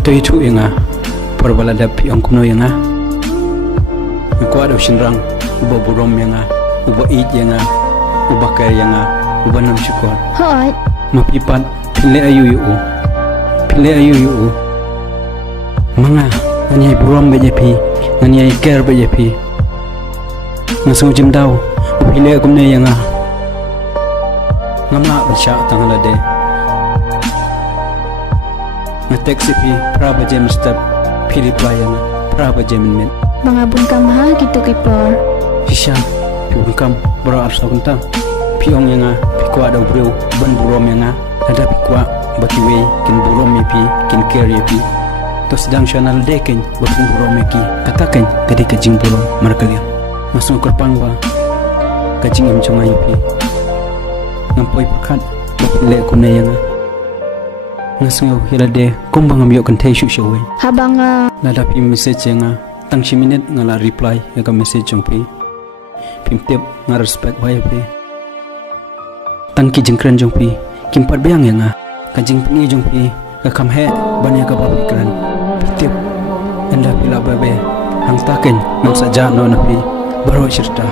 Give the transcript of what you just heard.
to itu yang perbalada pi ang kuno yang ko ada shinrang uba burom yang uba it yang uba kaya yang uba nam syukur Hoi. mapipat pile ayu yu mga nganyai burom bejepi nganyai care bejepi ngasung jim daw pile kumne yang ngama bersya tangalade ngetek sipi praba jem step pili playang praba jem min Mga bungkam ha gitu kipor. Hisha piungkam bro arsa kunta piong yang pikwa ada bro ban burom yang ada pikwa bakiwe kin burom pi kin care pi to sedang channel deken bakun burom ki katakan kadi kajing burom markalia masuk kerpang ba kajing em chungai pi ngampoi perkat le kunne yang ngasung hilade kumbang amyo kan thai shu showe Habang nada pi message yang tang minute ngala reply ya ka message jong pi pimtep nga respect wa pi tang ki jingkran jong pi kimpat beang yang ka jing ni jong pi ka kam he banya ka babi kran pimtep anda pila babe hang taken nam saja no na pi baro shirta